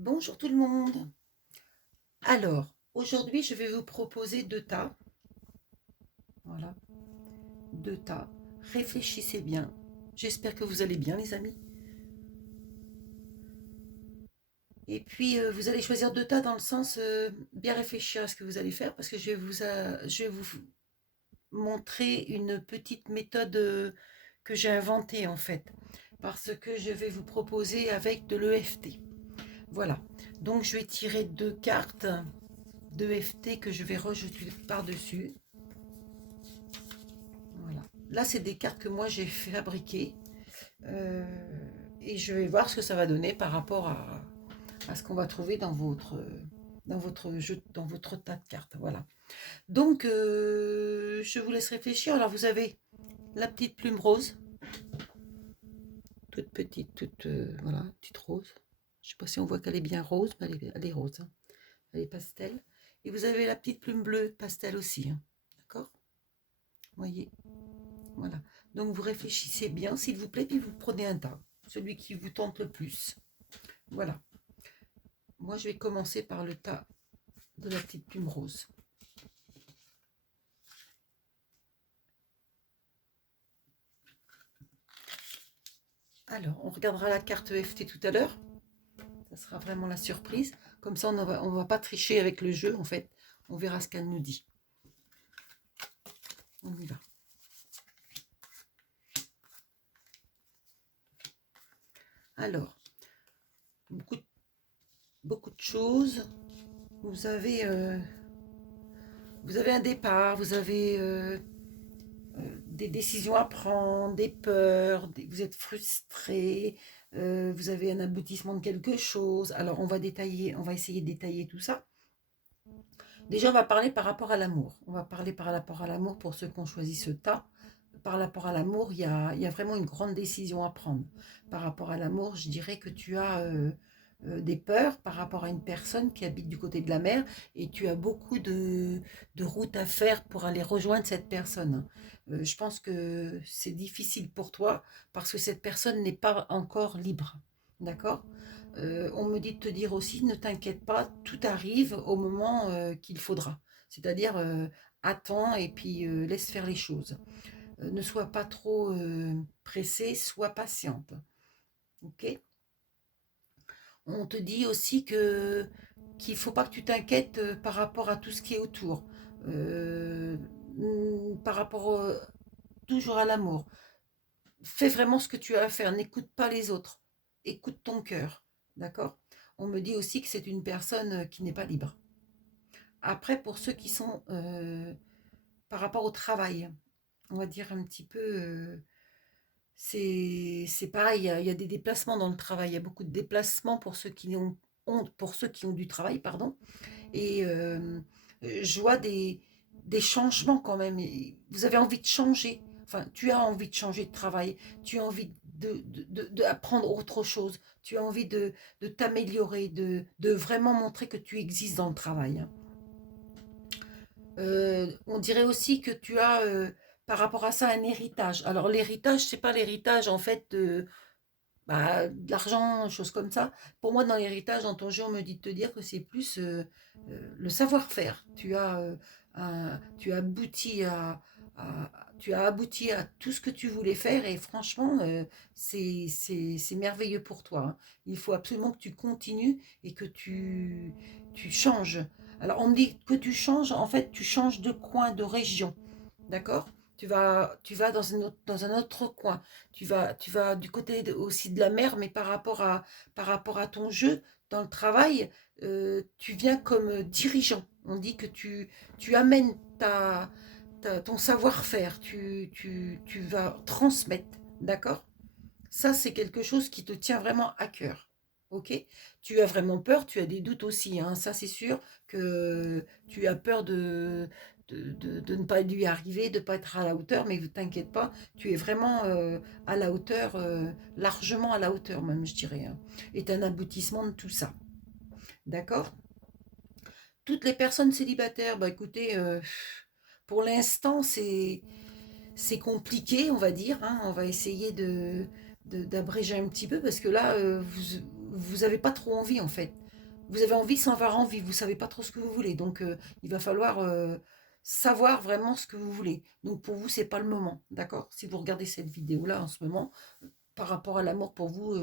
Bonjour tout le monde. Alors, aujourd'hui, je vais vous proposer deux tas. Voilà, deux tas. Réfléchissez bien. J'espère que vous allez bien, les amis. Et puis, vous allez choisir deux tas dans le sens bien réfléchir à ce que vous allez faire parce que je vais vous montrer une petite méthode que j'ai inventée en fait. Parce que je vais vous proposer avec de l'EFT. Voilà. Donc, je vais tirer deux cartes d'EFT que je vais rejeter par-dessus. Voilà. Là, c'est des cartes que moi j'ai fabriquées. euh, et je vais voir ce que ça va donner par rapport à ce qu'on va trouver dans votre jeu, dans votre tas de cartes. Voilà. Donc, je vous laisse réfléchir. Alors, vous avez la petite plume rose, toute petite, toute voilà, petite rose. Je ne sais pas si on voit qu'elle est bien rose, mais elle est rose. Hein. Elle est pastel. Et vous avez la petite plume bleue pastel aussi. Hein. D'accord? Vous voyez? Voilà. Donc vous réfléchissez bien, s'il vous plaît, puis vous prenez un tas, celui qui vous tente le plus. Voilà. Moi, je vais commencer par le tas de la petite plume rose. Alors, on regardera la carte EFT tout à l'heure. Ça sera vraiment la surprise. Comme ça, on va pas tricher avec le jeu, en fait. On verra ce qu'elle nous dit. On y va. Alors, beaucoup, beaucoup de choses. Vous avez, euh, vous avez un départ, vous avez des décisions à prendre, des peurs, vous êtes frustré, vous avez un aboutissement de quelque chose. Alors on va essayer de détailler tout ça. Déjà, on va parler par rapport à l'amour. On va parler par rapport à l'amour pour ceux qui ont choisi ce tas. Par rapport à l'amour, il y a vraiment une grande décision à prendre. Par rapport à l'amour, je dirais que tu as des peurs par rapport à une personne qui habite du côté de la mer et tu as beaucoup de routes à faire pour aller rejoindre cette personne. Je pense que c'est difficile pour toi parce que cette personne n'est pas encore libre. D'accord? On me dit de te dire aussi, ne t'inquiète pas, tout arrive au moment qu'il faudra. C'est-à-dire, attends et puis laisse faire les choses. Ne sois pas trop pressée, sois patiente. Ok? On te dit aussi que qu'il ne faut pas que tu t'inquiètes par rapport à tout ce qui est autour. Euh, Par rapport toujours à l'amour. Fais vraiment ce que tu as à faire. N'écoute pas les autres. Écoute ton cœur. D'accord? On me dit aussi que c'est une personne qui n'est pas libre. Après, pour ceux qui sont par rapport au travail, on va dire un petit peu, c'est pareil, il y a des déplacements dans le travail. Il y a beaucoup de déplacements pour ceux qui pour ceux qui ont du travail, pardon. Et je vois des changements quand même. Et vous avez envie de changer. Enfin, tu as envie de changer de travail. Tu as envie d'apprendre autre chose. Tu as envie de t'améliorer, de vraiment montrer que tu existes dans le travail. Hein. On dirait aussi que tu as, par rapport à ça, un héritage. Alors l'héritage, c'est pas l'héritage en fait de l'argent, choses comme ça. Pour moi, dans l'héritage, dans ton jeu, on me dit de te dire que c'est plus le savoir-faire. Tu as abouti tu as abouti à tout ce que tu voulais faire et franchement, c'est merveilleux pour toi. Hein. Il faut absolument que tu continues et que tu changes. Alors, on me dit que tu changes, en fait, tu changes de coin, de région. D'accord? Tu vas dans un autre coin. Tu vas du côté aussi de la mer, mais par rapport à ton jeu dans le travail, tu viens comme dirigeant. On dit que tu amènes ton savoir-faire, tu vas transmettre. D'accord? Ça, c'est quelque chose qui te tient vraiment à cœur. Ok? Tu as vraiment peur, tu as des doutes aussi. Hein. Ça, c'est sûr que tu as peur de ne pas lui arriver, de ne pas être à la hauteur, mais ne t'inquiète pas, tu es vraiment à la hauteur, largement à la hauteur même, je dirais. Hein. Et un aboutissement de tout ça. D'accord? Toutes les personnes célibataires, bah écoutez, pour l'instant, c'est compliqué, on va dire. Hein. On va essayer d'abréger un petit peu parce que là, vous avez pas trop envie en fait. vous avez envie sans avoir envie, vous savez pas trop ce que vous voulez. Donc, il va falloir savoir vraiment ce que vous voulez. Donc, pour vous, c'est pas le moment, d'accord? Si vous regardez cette vidéo-là en ce moment, par rapport à l'amour pour vous,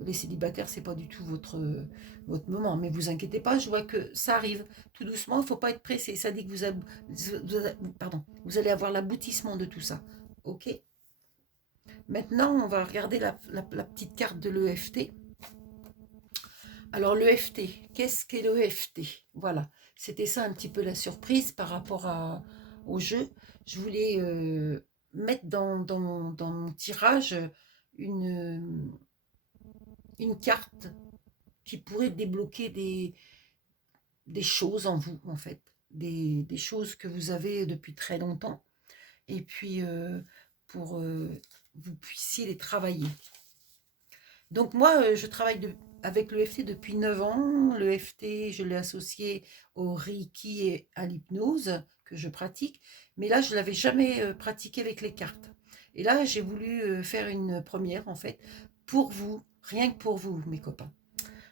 les célibataires, c'est pas du tout votre moment. Mais vous inquiétez pas, je vois que ça arrive tout doucement, il ne faut pas être pressé. Ça dit que pardon, vous allez avoir l'aboutissement de tout ça. Ok? Maintenant, on va regarder la petite carte de l'EFT. Alors, l'EFT, qu'est-ce qu'est l'EFT? Voilà, c'était ça un petit peu la surprise par rapport au jeu. Je voulais mettre dans mon tirage une, une carte qui pourrait débloquer des choses en vous, en fait. Des choses que vous avez depuis très longtemps. Et puis, pour vous puissiez les travailler. Donc moi, je travaille avec l'EFT depuis 9 ans. L'EFT, je l'ai associé au Reiki et à l'hypnose que je pratique. Mais là, je ne l'avais jamais pratiqué avec les cartes. Et là, j'ai voulu faire une première, en fait, pour vous, rien que pour vous, mes copains.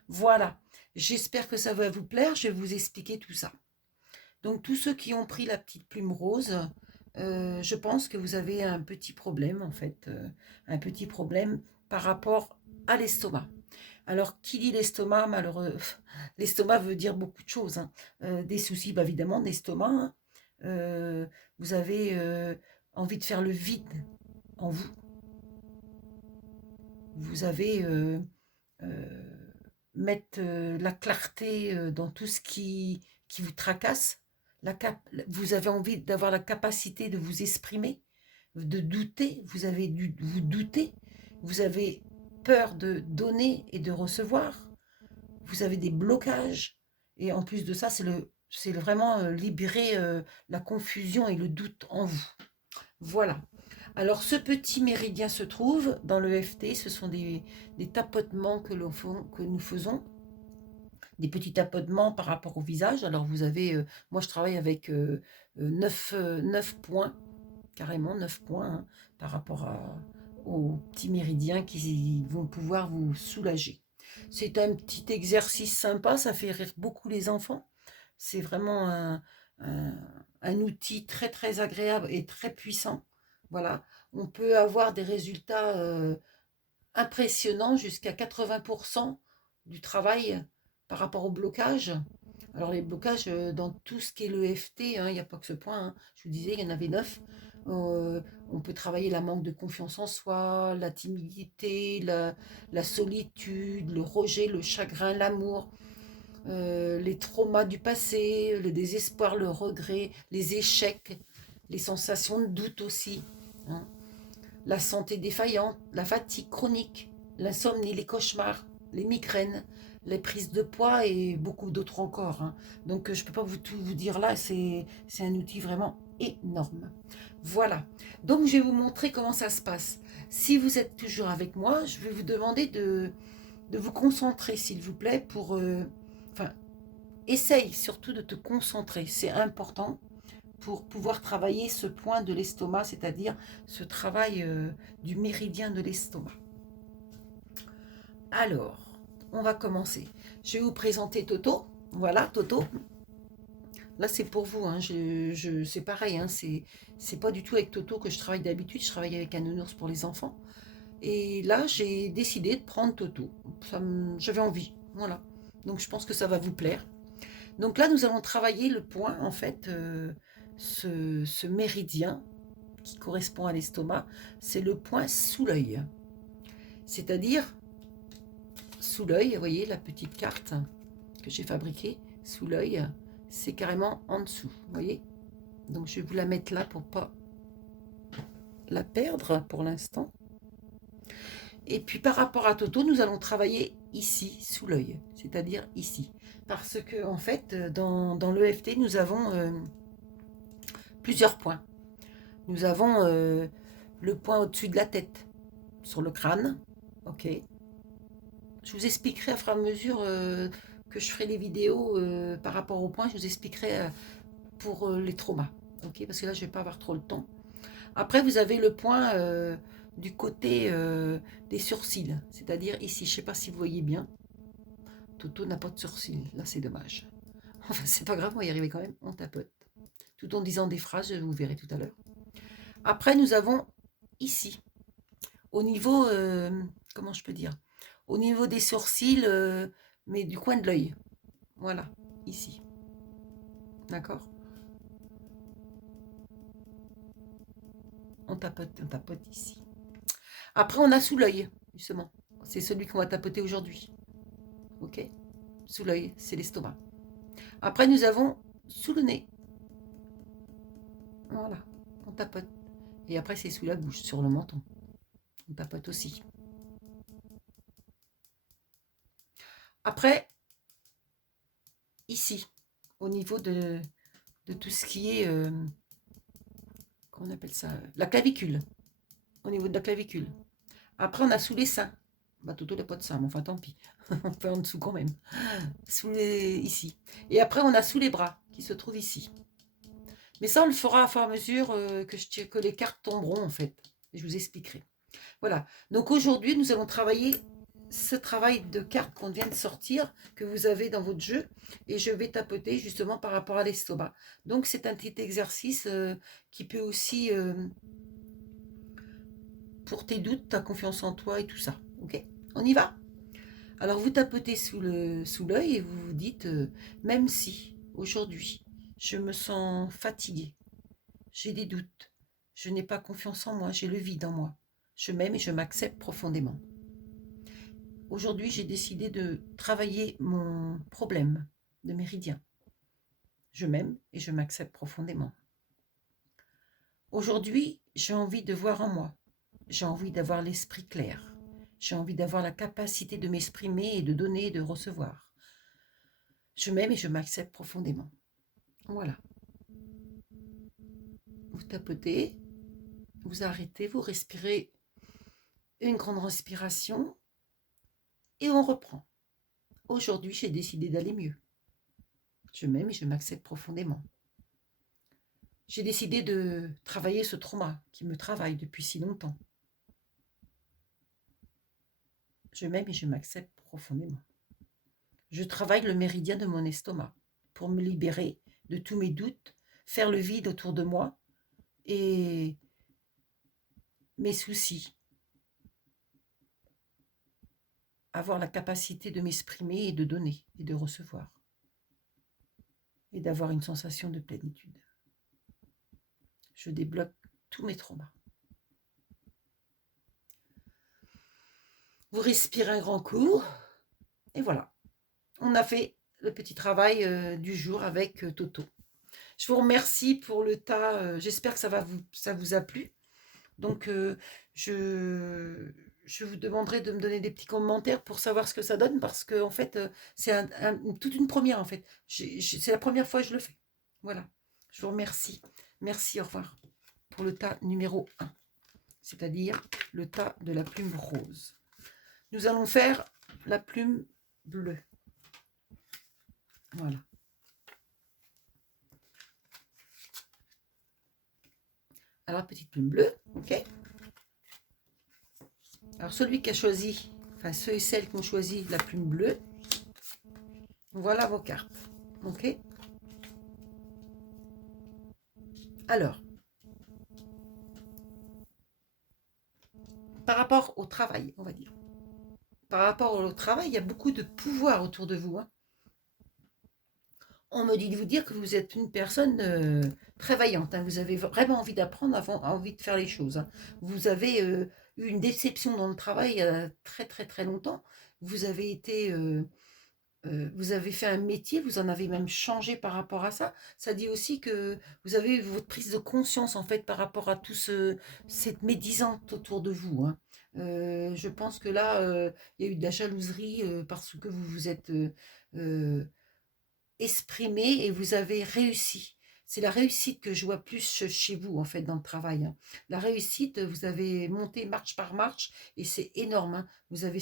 Voilà, j'espère que ça va vous plaire, je vais vous expliquer tout ça. Donc tous ceux qui ont pris la petite plume rose, je pense que vous avez un petit problème en fait, un petit problème par rapport à l'estomac. Alors qui dit l'estomac, malheureux, l'estomac veut dire beaucoup de choses, hein. Des soucis bah, évidemment d'estomac, hein. Vous avez envie de faire le vide en vous. Vous avez mettre la clarté dans tout ce qui vous tracasse. Vous avez envie d'avoir la capacité de vous exprimer, de douter, vous doutez, vous avez peur de donner et de recevoir, vous avez des blocages, et en plus de ça, c'est vraiment libérer la confusion et le doute en vous. Voilà. Alors, ce petit méridien se trouve dans le FT. Ce sont des tapotements que nous faisons. Des petits tapotements par rapport au visage. Alors, vous avez... moi, je travaille avec 9 points. Carrément 9 points. Hein, par rapport aux petits méridiens qui vont pouvoir vous soulager. C'est un petit exercice sympa. Ça fait rire beaucoup les enfants. C'est vraiment un outil très, très agréable et très puissant. Voilà, on peut avoir des résultats impressionnants jusqu'à 80% du travail par rapport au blocage. Alors les blocages dans tout ce qui est l'EFT, hein, il n'y a pas que ce point, hein. Je vous disais, il y en avait 9. On peut travailler la manque de confiance en soi, la timidité, la solitude, le rejet, le chagrin, l'amour, les traumas du passé, le désespoir, le regret, les échecs, les sensations de doute aussi, hein. La santé défaillante, la fatigue chronique, l'insomnie, les cauchemars, les migraines, les prises de poids et beaucoup d'autres encore, hein. Donc je ne peux pas tout vous dire là, c'est un outil vraiment énorme. Voilà, donc je vais vous montrer comment ça se passe. Si vous êtes toujours avec moi, je vais vous demander de vous concentrer s'il vous plaît pour... enfin, essaye surtout de te concentrer, c'est important pour pouvoir travailler ce point de l'estomac, c'est-à-dire ce travail du méridien de l'estomac. Alors, on va commencer. Je vais vous présenter Toto. Voilà, Toto. Là, c'est pour vous. Hein. C'est pareil. Hein. C'est pas du tout avec Toto que je travaille d'habitude. Je travaille avec un nounours pour les enfants. Et là, j'ai décidé de prendre Toto. J'avais envie. Voilà. Donc, je pense que ça va vous plaire. Donc là, nous allons travailler le point, en fait, ce méridien qui correspond à l'estomac, c'est le point sous l'œil. C'est-à-dire, sous l'œil, vous voyez la petite carte que j'ai fabriquée, sous l'œil, c'est carrément en dessous, vous voyez. Donc je vais vous la mettre là pour pas la perdre pour l'instant. Et puis par rapport à Toto, nous allons travailler ici, sous l'œil, c'est-à-dire ici. Parce que en fait, dans l'EFT, nous avons plusieurs points. Nous avons le point au-dessus de la tête, sur le crâne, ok. Je vous expliquerai à fur et à mesure que je ferai les vidéos par rapport au point, je vous expliquerai pour les traumas, ok, parce que là, je ne vais pas avoir trop le temps. Après, vous avez le point du côté des sourcils, c'est-à-dire ici, je ne sais pas si vous voyez bien. Toto n'a pas de sourcils. Là, c'est dommage. Enfin, c'est pas grave, on va y arriver quand même. On tapote. Tout en disant des phrases, vous verrez tout à l'heure. Après, nous avons ici, au niveau, comment je peux dire, au niveau des sourcils, mais du coin de l'œil. Voilà, ici. D'accord? On tapote ici. Après, on a sous l'œil, justement. C'est celui qu'on va tapoter aujourd'hui. Ok? Sous l'œil, c'est l'estomac. Après, nous avons sous le nez. Voilà, on tapote. Et après, c'est sous la bouche, sur le menton. On tapote aussi. Après, ici, au niveau de tout ce qui est, comment on appelle ça, la clavicule. Au niveau de la clavicule. Après, on a sous les seins. Bah, Toto n'a pas de seins, mais enfin, tant pis. On fait en dessous quand même. Ici. Et après, on a sous les bras, qui se trouvent ici. Mais ça, on le fera à fur et à mesure que les cartes tomberont, en fait. Et je vous expliquerai. Voilà. Donc, aujourd'hui, nous allons travailler ce travail de cartes qu'on vient de sortir, que vous avez dans votre jeu. Et je vais tapoter, justement, par rapport à l'estomac. Donc, c'est un petit exercice qui peut aussi... pour tes doutes, ta confiance en toi et tout ça. Ok? On y va? Alors vous tapotez sous l'œil et vous vous dites, même si aujourd'hui je me sens fatiguée, j'ai des doutes, je n'ai pas confiance en moi, j'ai le vide en moi, je m'aime et je m'accepte profondément. Aujourd'hui j'ai décidé de travailler mon problème de méridien. Je m'aime et je m'accepte profondément. Aujourd'hui j'ai envie de voir en moi, j'ai envie d'avoir l'esprit clair. J'ai envie d'avoir la capacité de m'exprimer et de donner et de recevoir. Je m'aime et je m'accepte profondément. Voilà. Vous tapotez, vous arrêtez, vous respirez une grande respiration et on reprend. Aujourd'hui, j'ai décidé d'aller mieux. Je m'aime et je m'accepte profondément. J'ai décidé de travailler ce trauma qui me travaille depuis si longtemps. Je m'aime et je m'accepte profondément. Je travaille le méridien de mon estomac pour me libérer de tous mes doutes, faire le vide autour de moi et mes soucis. Avoir la capacité de m'exprimer et de donner et de recevoir. Et d'avoir une sensation de plénitude. Je débloque tous mes traumas. Vous respirez un grand coup. Et voilà. On a fait le petit travail du jour avec Toto. Je vous remercie pour le tas. J'espère que ça vous a plu. Donc, je vous demanderai de me donner des petits commentaires pour savoir ce que ça donne. Parce que, en fait, c'est toute une première, en fait. C'est la première fois que je le fais. Voilà. Je vous remercie. Merci, au revoir. Pour le tas numéro 1. C'est-à-dire le tas de la plume rose. Nous allons faire la plume bleue. Voilà. Alors, petite plume bleue, ok. Alors, celui qui a choisi, enfin ceux et celles qui ont choisi la plume bleue, voilà vos cartes, ok. Alors, par rapport au travail, on va dire. Par rapport au travail, il y a beaucoup de pouvoir autour de vous. Hein. On me dit de vous dire que vous êtes une personne très vaillante. Hein. Vous avez vraiment envie d'apprendre, envie de faire les choses. Hein. Vous avez eu une déception dans le travail il y a très très très longtemps. Vous avez été... vous avez fait un métier, vous en avez même changé par rapport à ça. Ça dit aussi que vous avez eu votre prise de conscience en fait par rapport à tout cette médisante autour de vous. Hein. Je pense que là, il y a eu de la jalouserie parce que vous vous êtes exprimé et vous avez réussi. C'est la réussite que je vois plus chez vous, en fait, dans le travail. Hein. La réussite, vous avez monté marche par marche et c'est énorme. Hein. Vous avez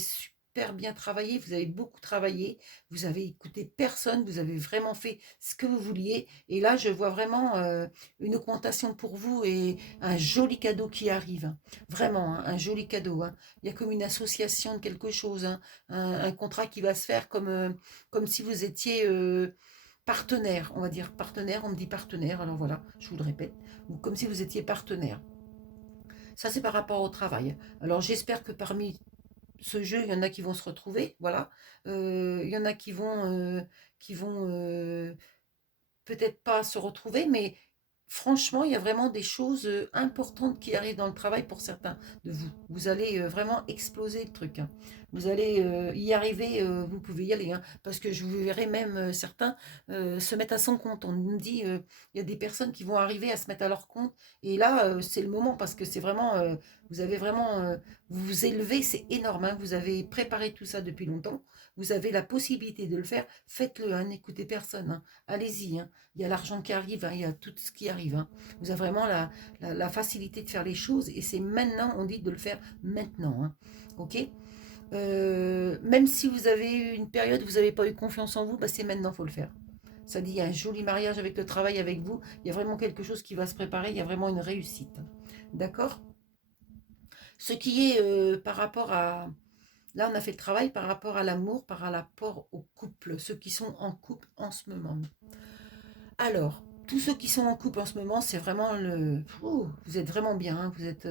super bien travaillé, vous avez beaucoup travaillé, vous avez écouté personne, vous avez vraiment fait ce que vous vouliez. Et là, je vois vraiment une augmentation pour vous et un joli cadeau qui arrive, hein. Vraiment, hein, un joli cadeau, hein. Il y a comme une association de quelque chose, hein, un contrat qui va se faire comme si vous étiez partenaire, on va dire partenaire, on me dit partenaire, alors voilà, je vous le répète, ou comme si vous étiez partenaire. Ça, c'est par rapport au travail. Alors, j'espère que parmi ce jeu, il y en a qui vont se retrouver, voilà. Il y en a qui vont peut-être pas se retrouver, mais franchement, il y a vraiment des choses importantes qui arrivent dans le travail pour certains de vous. Vous allez vraiment exploser le truc, hein. Vous allez y arriver, vous pouvez y aller, hein, parce que je vous verrai même certains se mettre à son compte. On me dit, il y a des personnes qui vont arriver à se mettre à leur compte, et là, c'est le moment, parce que c'est vraiment, vous avez vraiment, vous vous élevez, c'est énorme, hein. Vous avez préparé tout ça depuis longtemps, vous avez la possibilité de le faire, faites-le, hein, n'écoutez personne, hein. Allez-y, hein. Il y a l'argent qui arrive, hein, il y a tout ce qui arrive, hein. Vous avez vraiment la facilité de faire les choses, et c'est maintenant, on dit de le faire maintenant, hein. Ok. Même si vous avez eu une période où vous n'avez pas eu confiance en vous, bah c'est maintenant, il faut le faire. Ça dit, il y a un joli mariage avec le travail avec vous, il y a vraiment quelque chose qui va se préparer, il y a vraiment une réussite. D'accord. Ce qui est par rapport à... Là, on a fait le travail par rapport à l'amour, par rapport au couple, ceux qui sont en couple en ce moment. Alors, tous ceux qui sont en couple en ce moment, c'est vraiment le... Ouh, vous êtes vraiment bien, hein, vous êtes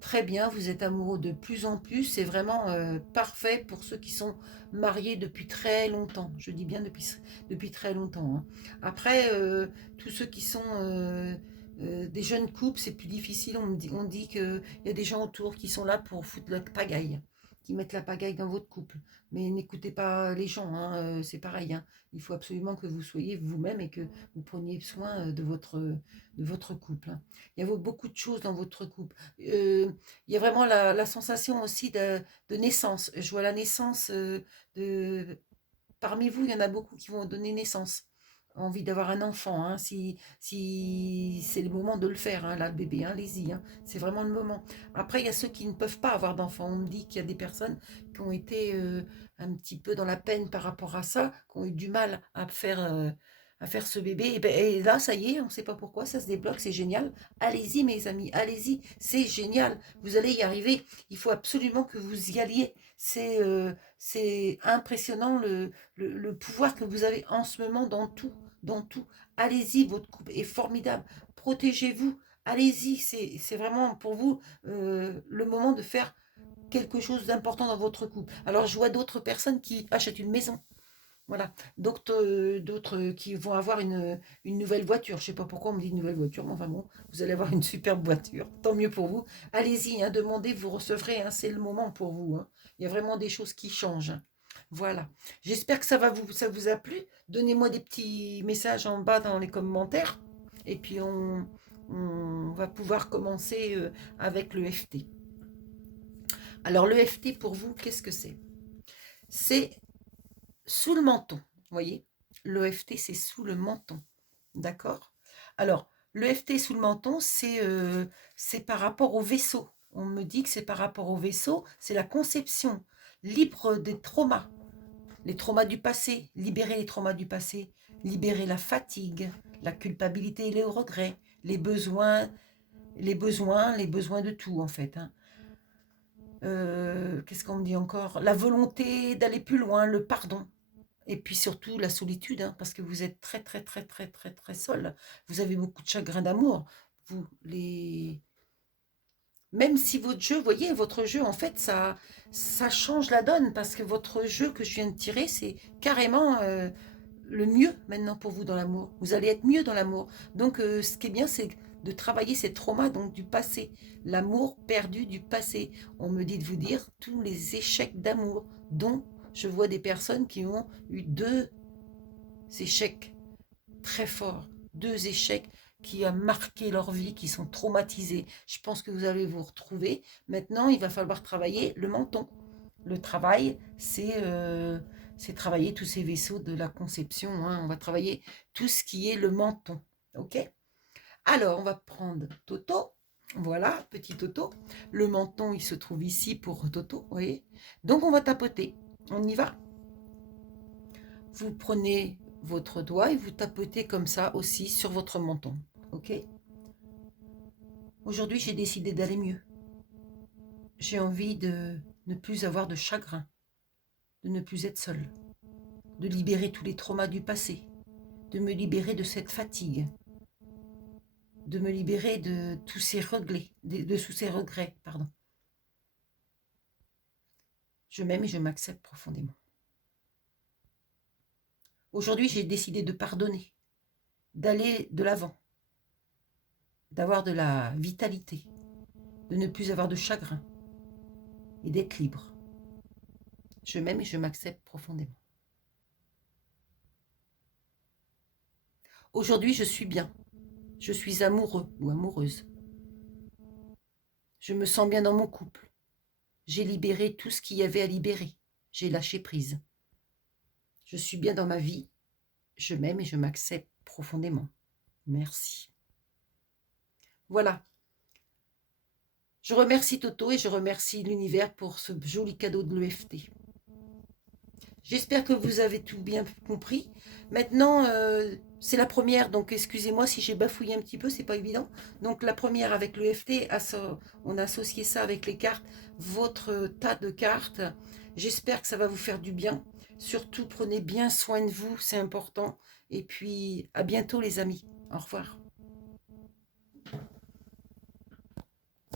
très bien, vous êtes amoureux de plus en plus, c'est vraiment parfait pour ceux qui sont mariés depuis très longtemps. Je dis bien depuis très longtemps, hein. Après, tous ceux qui sont des jeunes couples, c'est plus difficile. On dit qu'il y a des gens autour qui sont là pour foutre la pagaille, qui mettent la pagaille dans votre couple. Mais n'écoutez pas les gens, hein, c'est pareil, hein. Il faut absolument que vous soyez vous-même et que vous preniez soin de votre couple, hein. Il y a beaucoup de choses dans votre couple. Il y a vraiment la sensation aussi de naissance. Je vois la naissance de... Parmi vous, il y en a beaucoup qui vont donner naissance. Envie d'avoir un enfant, hein, si c'est le moment de le faire, hein, là, le bébé, hein, allez-y, hein, c'est vraiment le moment. Après, il y a ceux qui ne peuvent pas avoir d'enfant. On me dit qu'il y a des personnes qui ont été un petit peu dans la peine par rapport à ça, qui ont eu du mal à faire ce bébé. Et là, ça y est, on ne sait pas pourquoi, ça se débloque, c'est génial. Allez-y, mes amis, allez-y, c'est génial. Vous allez y arriver. Il faut absolument que vous y alliez. C'est impressionnant le pouvoir que vous avez en ce moment dans tout, dans tout. Allez-y, votre couple est formidable. Protégez-vous. Allez-y, c'est vraiment pour vous le moment de faire quelque chose d'important dans votre couple. Alors, je vois d'autres personnes qui achètent une maison. Voilà. D'autres qui vont avoir une nouvelle voiture. Je ne sais pas pourquoi on me dit une nouvelle voiture, mais enfin bon, vous allez avoir une superbe voiture. Tant mieux pour vous. Allez-y, hein, demandez, vous recevrez, hein, c'est le moment pour vous, hein. Il y a vraiment des choses qui changent, hein. Voilà. J'espère que ça vous a plu. Donnez-moi des petits messages en bas dans les commentaires. Et puis on va pouvoir commencer avec le FT. Alors le FT pour vous, qu'est-ce que c'est? C'est sous le menton, vous voyez. L'EFT, c'est sous le menton, d'accord. Alors, l'EFT sous le menton, c'est par rapport au vaisseau. On me dit que c'est par rapport au vaisseau, c'est la conception libre des traumas, les traumas du passé, libérer les traumas du passé, libérer la fatigue, la culpabilité et les regrets, les besoins de tout en fait, hein. Qu'est-ce qu'on me dit encore? La volonté d'aller plus loin, le pardon. Et puis surtout la solitude, hein, parce que vous êtes très, très, très, très, très, très seul. Vous avez beaucoup de chagrin d'amour. Vous, les... Même si votre jeu, vous voyez, votre jeu, en fait, ça change la donne, parce que votre jeu que je viens de tirer, c'est carrément le mieux maintenant pour vous dans l'amour. Vous allez être mieux dans l'amour. Donc, ce qui est bien, c'est de travailler ces traumas donc du passé, l'amour perdu du passé. On me dit de vous dire tous les échecs d'amour, dont je vois des personnes qui ont eu deux échecs très forts, deux échecs qui ont marqué leur vie, qui sont traumatisés. Je pense que vous allez vous retrouver. Maintenant, il va falloir travailler le menton. Le travail, c'est travailler tous ces vaisseaux de la conception, hein. On va travailler tout ce qui est le menton. OK? Alors, on va prendre Toto. Voilà, petit Toto. Le menton, il se trouve ici pour Toto, vous voyez. Donc, on va tapoter. On y va. Vous prenez votre doigt et vous tapotez comme ça aussi sur votre menton. Ok? Aujourd'hui, j'ai décidé d'aller mieux. J'ai envie de ne plus avoir de chagrin, de ne plus être seule, de libérer tous les traumas du passé, de me libérer de cette fatigue, de me libérer de tous ces regrets, de tous ces regrets, pardon. Je m'aime et je m'accepte profondément. Aujourd'hui, j'ai décidé de pardonner, d'aller de l'avant, d'avoir de la vitalité, de ne plus avoir de chagrin et d'être libre. Je m'aime et je m'accepte profondément. Aujourd'hui, je suis bien. Je suis amoureux ou amoureuse. Je me sens bien dans mon couple. J'ai libéré tout ce qu'il y avait à libérer. J'ai lâché prise. Je suis bien dans ma vie. Je m'aime et je m'accepte profondément. Merci. Voilà. Je remercie Toto et je remercie l'univers pour ce joli cadeau de l'EFT. J'espère que vous avez tout bien compris. Maintenant, c'est la première, donc excusez-moi si j'ai bafouillé un petit peu, c'est pas évident. Donc la première avec l'EFT, on a associé ça avec les cartes, votre tas de cartes. J'espère que ça va vous faire du bien. Surtout, prenez bien soin de vous, c'est important. Et puis, à bientôt les amis. Au revoir.